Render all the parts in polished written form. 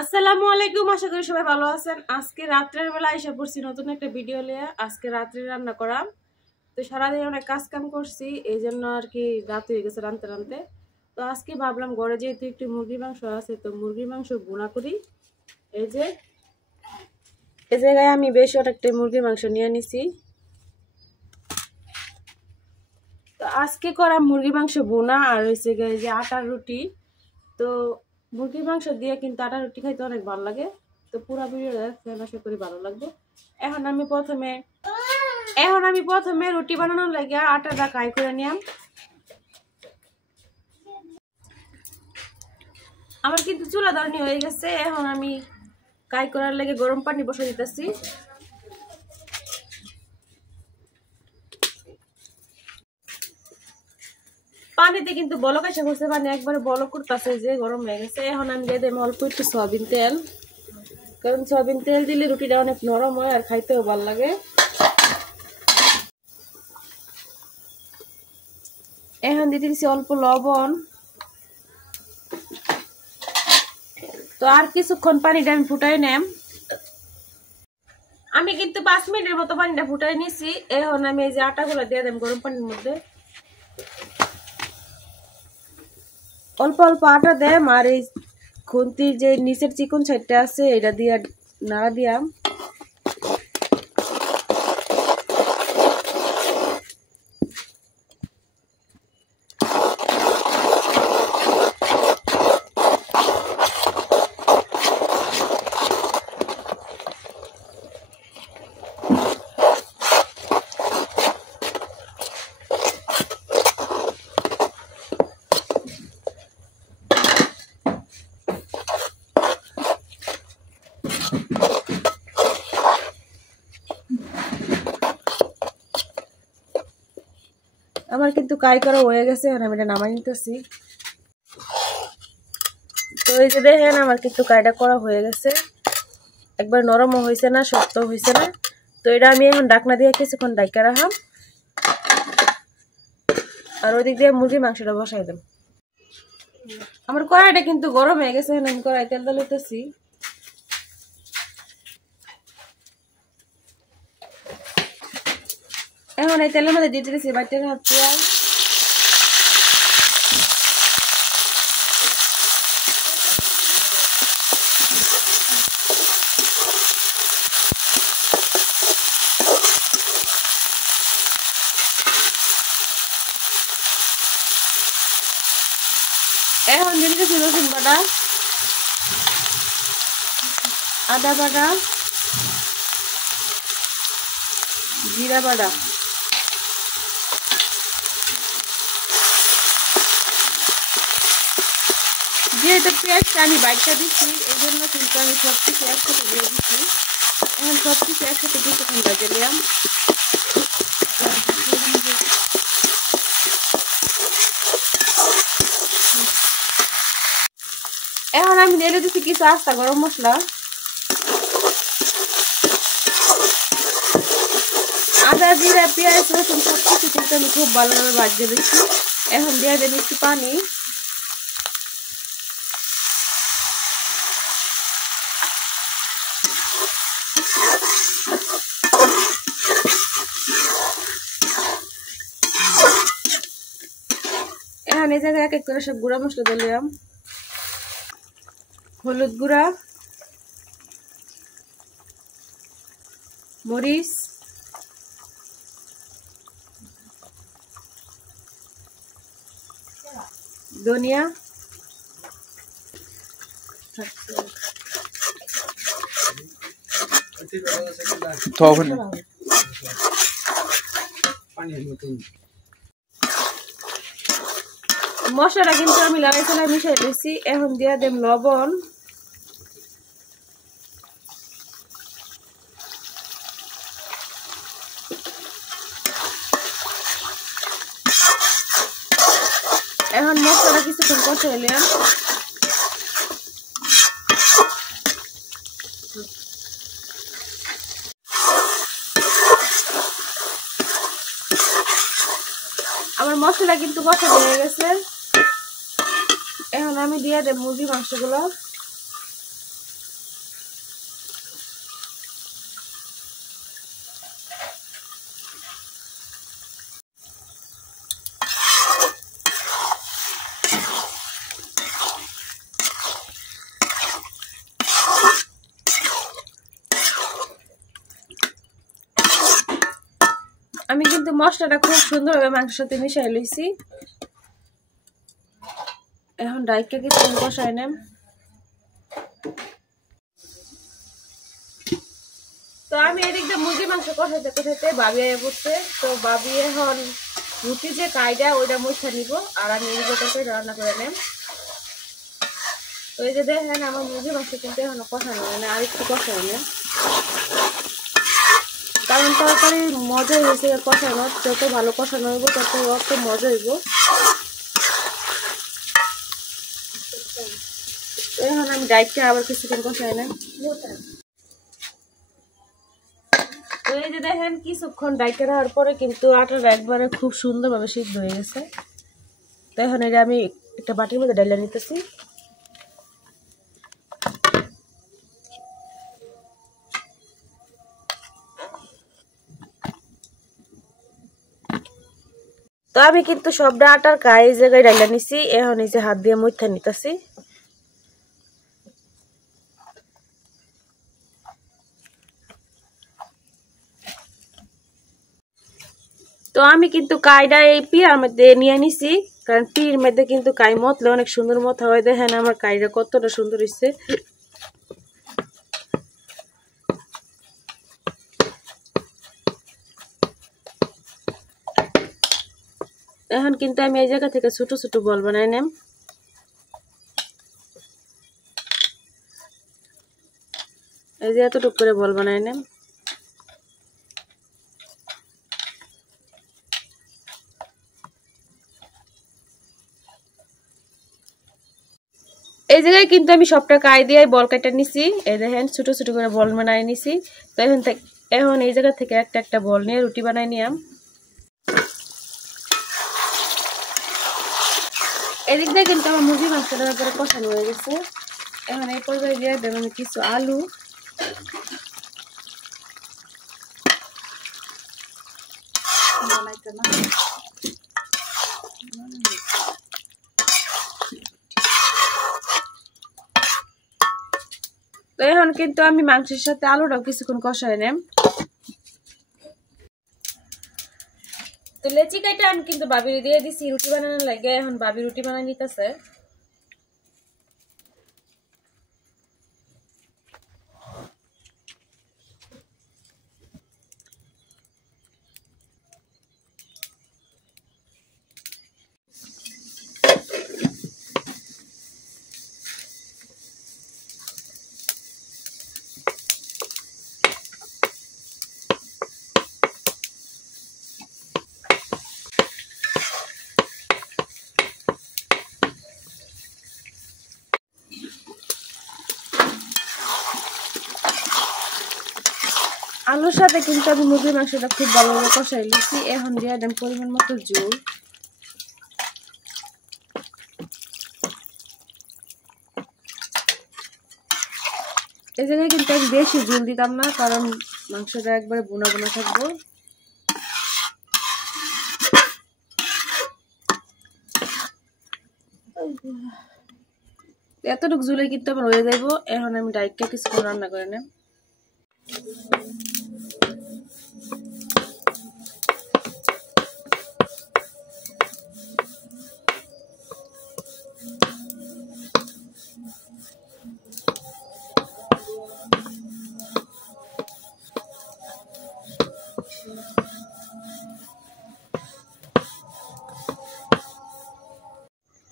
আসসালামু আলাইকুম, আশা করি সবাই ভালো আছেন। আজকে রাত্রের বেলা এসে পড়ছি নতুন একটা ভিডিও নিয়ে। আজকে রাত্রে রান্না করাম। তো সারাদিন অনেক কাজ কাম করছি, এই জন্য আর কি রাত হয়ে গেছে রানতে রানতে। তো আজকে ভাবলাম ঘরে যেহেতু একটু মুরগির মাংস আছে, তো মুরগির মাংস ভুনা করি। এই যে এই জায়গায় আমি বেশ অনেকটা মুরগির মাংস নিয়ে নিছি। তো আজকে করা মুরগির মাংস ভুনা আর হয়েছে যে আটার রুটি। তো মুরগির মাংস দিয়ে কিন্তু আটা রুটি খাইতে অনেক ভালো লাগে। তো পুরো ভিডিও দেখেন, আশা করি ভালো লাগবে। এখন আমি প্রথমে রুটি বানানোর লাগে আটাটা কাই করে নিলাম। আমার কিন্তু চুলা ধরনি হয়ে গেছে। এখন আমি কাই করার লাগে গরম পানি বসে দিতেছি। পানিতে কিন্তু বলক এসে পড়ছে, পানি একবারে বলক করতেছে, যে গরম হয়ে গেছে। এখন আমি দিয়ে দেবো অল্প একটু সয়াবিন তেল, কারণ সয়াবিন তেল দিলে রুটিটা অনেক নরম হয় আর খাইতেও ভালো লাগে। এখন দিয়ে দিচ্ছি অল্প লবণ। তো আর কিছুক্ষণ পানিটা আমি ফুটাই নেম। আমি কিন্তু 5 মিনিটের মতো পানিটা ফুটাই নিছি। এখন আমি এই যে আটাগুলো দিয়ে দেব গরম পানির মধ্যে। অল্প অল্প আটা দেম, আর এই খুন্তির যে নিচের চিকন সাইডটা আছে এটা দিয়ে নাড়া দিয়াম। আমার কিন্তু কাই করা হয়ে গেছে, এখন আমি এটা নামাই নিতেছি। তো এই যে দেখেন আমার কিন্তু কাইটা করা হয়ে গেছে, একবার নরমও হয়েছে না, শক্ত হয়েছে না। তো এটা আমি এখন ডাকনা দিয়ে কিছুক্ষণ ডাইকা রাখাম, আর ওই দিক দিয়ে মুরগির মাংসটা বসাই দেব। আমার কড়াইটা কিন্তু গরম হয়ে গেছে, আমি কড়াই তেল দিতেছি। এখন এই তেলের মধ্যে দিয়ে দিতেছি বাইটে পেঁয়াজ, এখন দিয়ে দিতেছি রসুন বাটা, আদা বাটা, জিরা বাটা। যেহেতু পেঁয়াজটা আমি বাইটটা দিচ্ছি, এই জন্য কিন্তু আমি সব কিছু একসাথে দিয়ে দিচ্ছি। এখন সব কিছু একসাথে কিছুক্ষণ ভেজে নিলাম। এখন আমি দিয়ে দিচ্ছি কিছু আস্তা গরম মশলা, আদা জিরা পেঁয়াজ রসুন সব কিছু কিন্তু আমি খুব ভালোভাবে ভাজিয়ে দিচ্ছি। এখন দিয়ে দেব একটু পানি। এখন এই জায়গায় এক এক করে সব গুঁড়া মশলা দিলাম। হলুদ গুঁড়া, মরিচ, ধনিয়া, মশলাটা কিন্তু আমি লাগাই ফেলাই মিশাই দিচ্ছি। এখন দিয়ে দেব লবণ, এখন মশলাটা কিছুক্ষণ কষে নিলাম। আমার মশলা কিন্তু কষা হয়ে গেছে। এখন আমি দিয়ে দেব মুরগির মাংসগুলো। আমি কিন্তু মশলাটা খুব সুন্দরভাবে মাংসের সাথে মিশাই লইছি। এখন ডাইকে কিছু কষাই নেম। তো আমি এদিক দিয়ে মুরগির মাংস কষাইতে কষাইতে ভাবি আয়া পড়ছে। তো ভাবি এখন রুটি যে কাইডা ওইটা মুছা নিব, আর আমি এই তরকারি রান্না করে নেম। তো এই যে দেখেন আমার মুরগির মাংস কিন্তু এখনো কষানো হয় না, আর একটু কষাই নেম, কারণ তরকারির মজা হয়েছে কষানো। যত ভালো কষানো হইব তত অত মজা হইব। এখন আমি ডাইটটা আবার কিছুক্ষণ কষাই নেম। তো এই যে দেখেন কিছুক্ষণ ডাইটটা দেওয়ার পরে কিন্তু আটাটা একবারে খুব সুন্দরভাবে সিদ্ধ হয়ে গেছে। তো এখন এটা আমি একটা বাটির মধ্যে ডাইলা নিতেছি। তো আমি কিন্তু সবটা আটার কাই জায়গায় ডাইলা নিছি। এখন এই যে হাত দিয়ে মইথা নিতেছি। তো আমি কিন্তু কাইডা এই পিড়ার মধ্যে নিয়ে নিছি, কারণ পিড়ির মধ্যে কিন্তু কাই মতলে অনেক সুন্দর মতো হয়। দেখেন আমার কাইটা কতটা সুন্দর হয়েছে। এখন কিন্তু আমি এই জায়গা থেকে ছোট ছোট বল বানাই নেম। এই যে এতটুকু করে বল বানাই নেম। এই জায়গায় কিন্তু আমি সবটা কাই দিয়ে বল কাটা নিছি। এই দেখেন ছোট ছোট করে বল বানাই নিছি। তো এখন এই জায়গা থেকে একটা একটা বল নিয়ে রুটি বানাই নিলাম। এদিক দিয়ে কিন্তু আমার মুরগি মাংসটা ব্যাপারে কষানো হয়ে গেছে। এখন এই পর্যায়ে দিয়ে দেবেন কিছু আলু, তো এখন কিন্তু আমি মাংসের সাথে আলুটাও কিছুক্ষণ কষাই নেম। তো লেচি কাইটা আমি কিন্তু ভাবির দিয়ে দিছি রুটি বানানোর লাগে। এখন ভাবি রুটি বানাই নিতেছে। আলুর সাথে কিন্তু আমি মুরগির মাংসটা খুব ভালোভাবে কষাই নিচ্ছি। এখন দিয়ে দেন পরিমাণ মতো জল। এই জায়গায় কিন্তু আমি বেশি জল দিতাম না, কারণ মাংসটা একবারে বোনা বোনা থাকবো। এতটুকু জুলে কিন্তু আমার হয়ে যাইব। এখন আমি ডাইটটা কিছুক্ষণ রান্না করে নেব।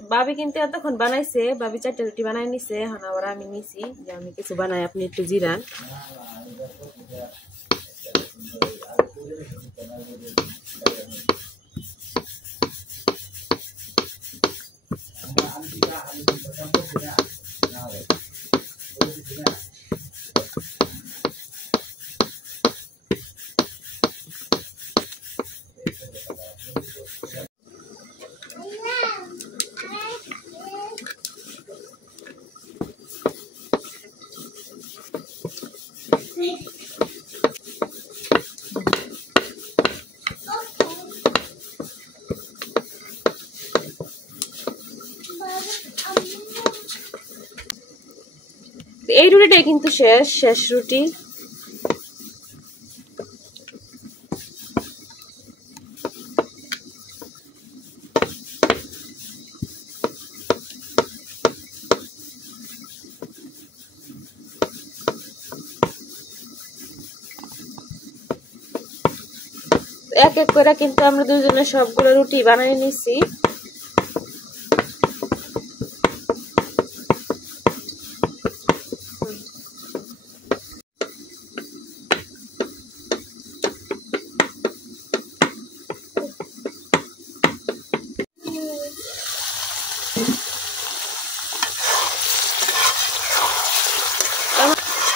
ভাবি কিন্তু এতক্ষণ বানাইছে, ভাবি 4টা রুটি বানাই নিছে। এখন আবার আমি নিছি যে আমি কিছু বানাই, আপনি একটু জিরান। এই রুটিটাই কিন্তু শেষ রুটি। এক এক করে কিন্তু আমরা দুজনে সবগুলো রুটি বানিয়ে নিছি।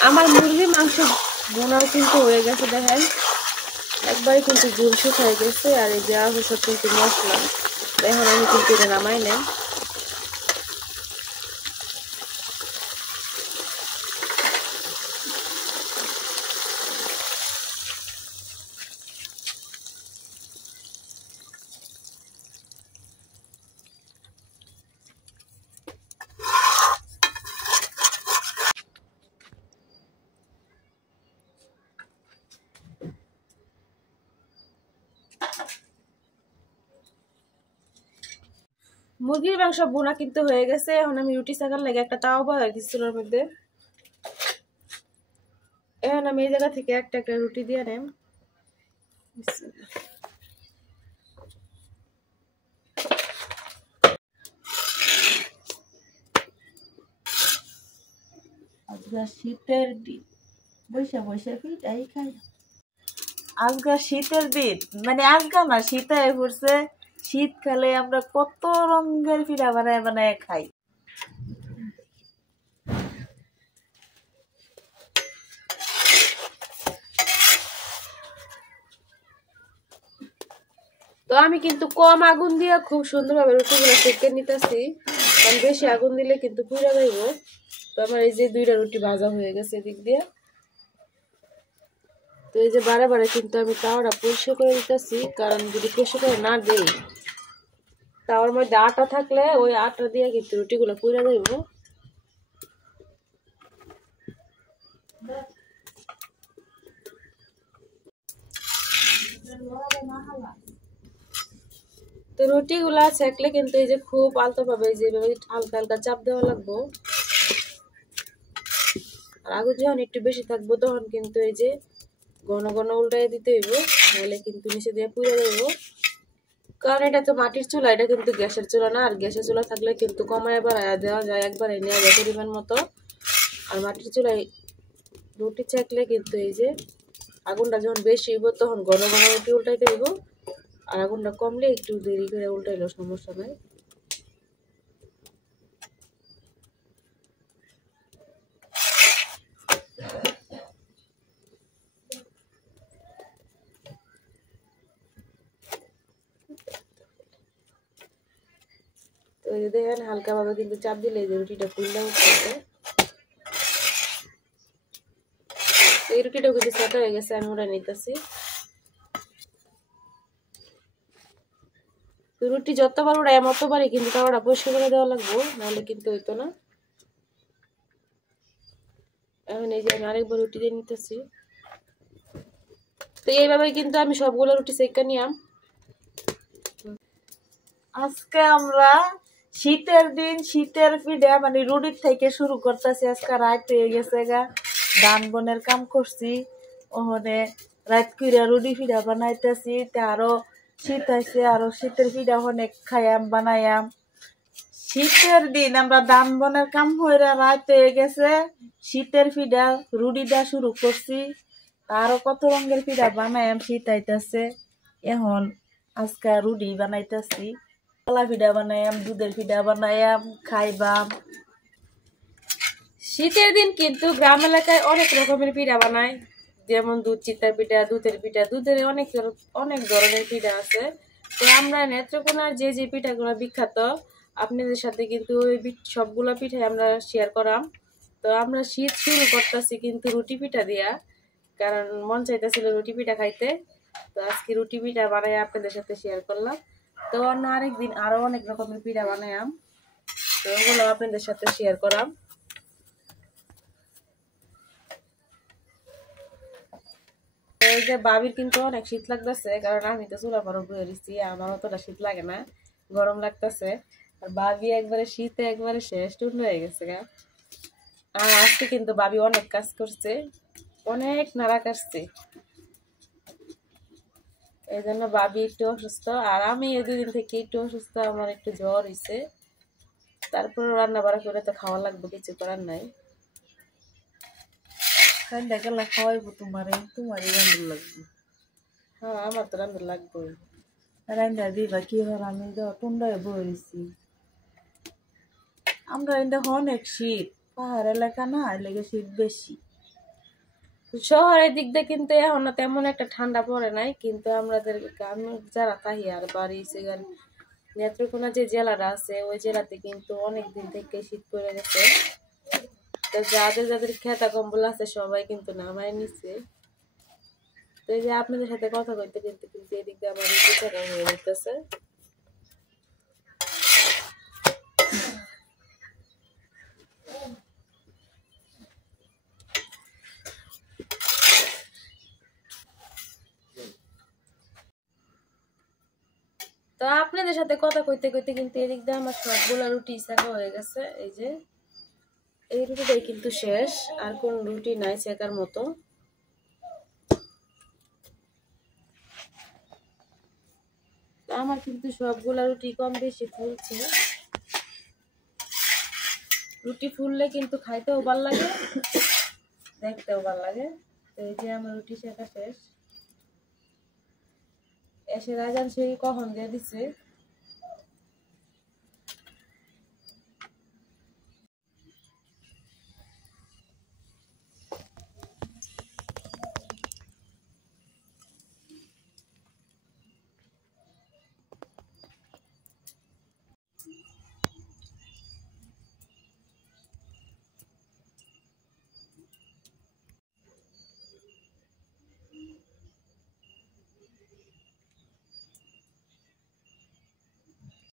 আমার মুরগির মাংস বোনাও কিন্তু হয়ে গেছে, দেখেন একবারে কিন্তু ঝোল শুকায় গেছে। আর এই যে আলু সব কিন্তু মশলা, এখন আমি কিন্তু এটা নামাই নেই। মুরগির মাংস বোনা কিন্তু হয়ে গেছে। এখন আমি রুটি সেকার লাগে একটা তাওয়া বসাই দিচ্ছি ওর মধ্যে। এখন আমি এই জায়গা থেকে একটা একটা রুটি দিয়ে নেম। আজকে শীতের দিন, বৈশা বৈশা পিঠাই খাই। আজকে শীতের দিন মানে আজকে না, শীত হয়ে পড়ছে। শীতকালে আমরা কত রঙের পিঠা বানায় বানায় খাই। তো আমি কিন্তু কম আগুন দিয়ে খুব সুন্দরভাবে রুটিগুলো সেঁকে নিতেছি, কারণ বেশি আগুন দিলে কিন্তু পুড়ে যাইব। তো আমার এই যে দুইটা রুটি ভাজা হয়ে গেছে এদিক দিয়ে। তো এই যে বারে বারে কিন্তু আমি তাওয়াটা পরিষ্কার করে দিতেছি, কারণ যদি পরিষ্কার করে না দেই তাওয়ার মধ্যে আটা থাকলে ওই আটা দিয়ে কিন্তু রুটিগুলো পুড়ে যাইব। তো রুটিগুলা সেকলে কিন্তু এই যে খুব আলতো ভাবে যেভাবে হালকা হালকা চাপ দেওয়া লাগবো। আর আগুন যখন একটু বেশি থাকবো তখন কিন্তু এই যে ঘন ঘন উল্টাই দিতে হইব, নাহলে কিন্তু নিচে দিয়ে পুড়ে যাইব। কারণ এটা তো মাটির চুলা, এটা কিন্তু গ্যাসের চুলা না। আর গ্যাসের চুলা থাকলে কিন্তু কমায় বাড়ায় দেওয়া যায়, একবারে নেওয়া যায় পরিমাণ মতো। আর মাটির চুলায় রুটি চেকলে কিন্তু এই যে আগুনটা যখন বেশি হইব তখন ঘন ঘন রুটি উল্টাইতে হইব, আর আগুনটা কমলে একটু দেরি করে উল্টাইলেও সমস্যা নাই। তো এই যে দেখেন হালকা ভাবে কিন্তু চাপ দিলে যে রুটিটা ফুলটা উঠতেছে। এই রুটিটাও কিন্তু সেটা হয়ে গেছে, আমি ওটা নিতেছি। তো রুটি যতবার উড়াই মতবারই কিন্তু তাওয়াটা পরিষ্কার করে দেওয়া লাগবো, নাহলে কিন্তু হইতো না। এখন এই যে আমি আরেকবার রুটি দিয়ে নিতেছি। তো এইভাবে কিন্তু আমি সবগুলো রুটি সেকা নিলাম। আজকে আমরা শীতের দিন শীতের পিঠা মানে রুটির থেকে শুরু করতেছি। আজকে রাত হয়ে গেছে গা, ধান বনের কাম করছি, ওখানে রাত কইরা রুটি পিঠা বানাইতেছি। আরো শীত হয়েছে, আরো শীতের পিঠা অনেক খাইয়াম বানাইয়াম। শীতের দিন আমরা ধান বনের কাম হইরা রাত হয়ে গেছে, শীতের পিঠা রুটি দেওয়া শুরু করছি। আরো কত রঙের পিঠা বানাইয়াম, শীত আইতাছে। এখন আজকে রুটি বানাইতেছি, কলা পিঠা বানাইয়াম, দুধের পিঠা বানাইয়াম, খাইবাম। শীতের দিন কিন্তু গ্রাম এলাকায় অনেক রকমের পিঠা বানায়, যেমন দুধ চিতার পিঠা, দুধের পিঠা, দুধের অনেক অনেক ধরনের পিঠা আছে। তো আমরা নেত্রকোনার যে যে পিঠাগুলো বিখ্যাত আপনাদের সাথে কিন্তু ওই সবগুলো পিঠাই আমরা শেয়ার করাম। তো আমরা শীত শুরু করতেছি কিন্তু রুটি পিঠা দিয়া, কারণ মন চাইতেছিল রুটি পিঠা খাইতে। তো আজকে রুটি পিঠা বানাই আপনাদের সাথে শেয়ার করলাম। তো অন্য আরেকদিন আরো অনেক রকমের পিঠা বানাইলাম, তো ওগুলো আপনাদের সাথে শেয়ার করাম। এই যে বাবির কিন্তু অনেক শীত লাগতেছে, কারণ আমি তো চুলা পর বয়ে দিচ্ছি, আমার অতটা শীত লাগে না, গরম লাগতেছে। আর বাবি একবারে শীতে একবারে শেষ টুন্ড হয়ে গেছে গা। আর আজকে কিন্তু বাবি অনেক কাজ করছে, অনেক নাড়া কাটছে। এই জন্য ভাবি একটু অসুস্থ, আর আমি এই 2 দিন থেকে একটু অসুস্থ, আমার একটু জ্বর হয়েছে। তারপর রান্না বাড়া করে তো খাওয়া লাগবে, কিছু করার নাই। রান্না গেলা খাওয়াইবো তোমারই রান্না লাগবে। হ্যাঁ, আমার তো রান্না লাগবে। রান্না দিবা কি হর আমি তো টুন্ডায় বইছি। আমরা এটা অনেক শীত, পাহাড় এলাকা না, লেগে শীত বেশি। শহরের দিক দিয়ে কিন্তু এখনো তেমন একটা ঠান্ডা পড়ে নাই, কিন্তু আমাদের গ্রামে যারা থাকি আর বাড়ি সেখানে নেত্রকোনা যে জেলাটা আছে ওই জেলাতে কিন্তু অনেক দিন থেকে শীত পড়ে গেছে। তো যাদের যাদের খেতা কম্বল আছে সবাই কিন্তু নামায় নিচ্ছে। তো এই যে আপনাদের সাথে কথা কইতে কিন্তু কিন্তু এদিক দিয়ে আমার একটু জায়গা হয়ে যেতেছে। তো আপনাদের সাথে কথা কইতে কইতে কিন্তু এদিক দিয়ে আমার সবগুলা রুটি শেখা হয়ে গেছে। এই যে এই রুটিটাই কিন্তু শেষ, আর কোন রুটি নাই শেখার মতো। আমার কিন্তু সবগুলা রুটি কম বেশি ফুলছে। রুটি ফুললে কিন্তু খাইতেও ভালো লাগে, দেখতেও ভালো লাগে। তো এই যে আমার রুটি শেখা শেষ। এসে রাজান সেই কখন দিয়ে দিচ্ছে।